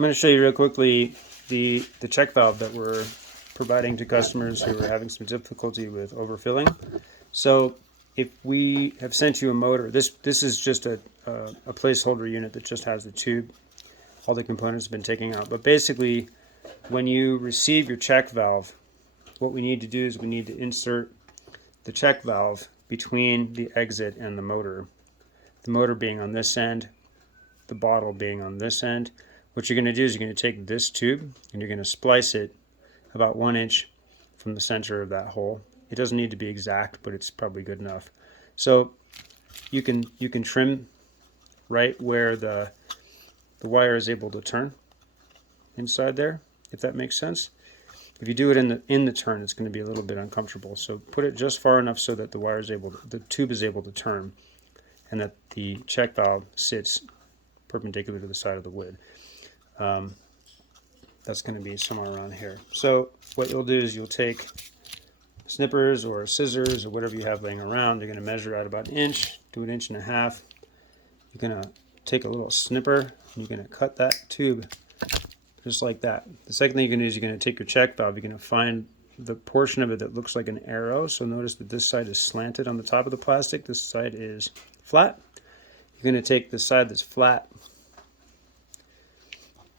I'm going to show you real quickly the check valve that we're providing to customers who are having some difficulty with overfilling. So if we have sent you a motor, this is just a placeholder unit that just has the tube. All the components have been taken out. But basically, when you receive your check valve, what we need to do is we need to insert the check valve between the exit and the motor. The motor being on this end, the bottle being on this end. What you're going to do is you're going to take this tube and you're going to splice it about 1 inch from the center of that hole. It doesn't need to be exact, but it's probably good enough. So you can trim right where the wire is able to turn inside there, if that makes sense. If you do it in the turn, it's going to be a little bit uncomfortable. So put it just far enough so that the tube is able to turn, and that the check valve sits perpendicular to the side of the lid. That's going to be somewhere around here. So what you'll do is you'll take snippers or scissors or whatever you have laying around. You're going to measure out about 1 inch to 1.5 inches. You're going to take a little snipper and you're going to cut that tube just like that. The second thing you're going to do is you're going to take your check valve. You're going to find the portion of it that looks like an arrow. So notice that this side is slanted on the top of the plastic. This side is flat. You're going to take the side that's flat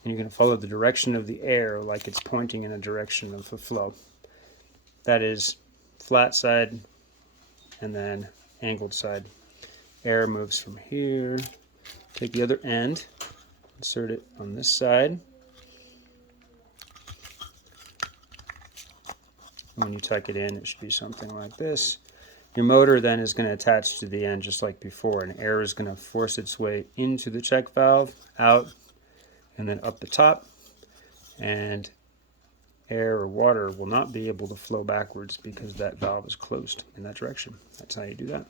and you're going to follow the direction of the air like it's pointing in a direction of the flow. That is flat side and then angled side. Air moves from here. Take the other end, insert it on this side. And when you tuck it in, it should be something like this. Your motor then is going to attach to the end just like before, and air is going to force its way into the check valve, out, and then up the top, and air or water will not be able to flow backwards because that valve is closed in that direction. That's how you do that.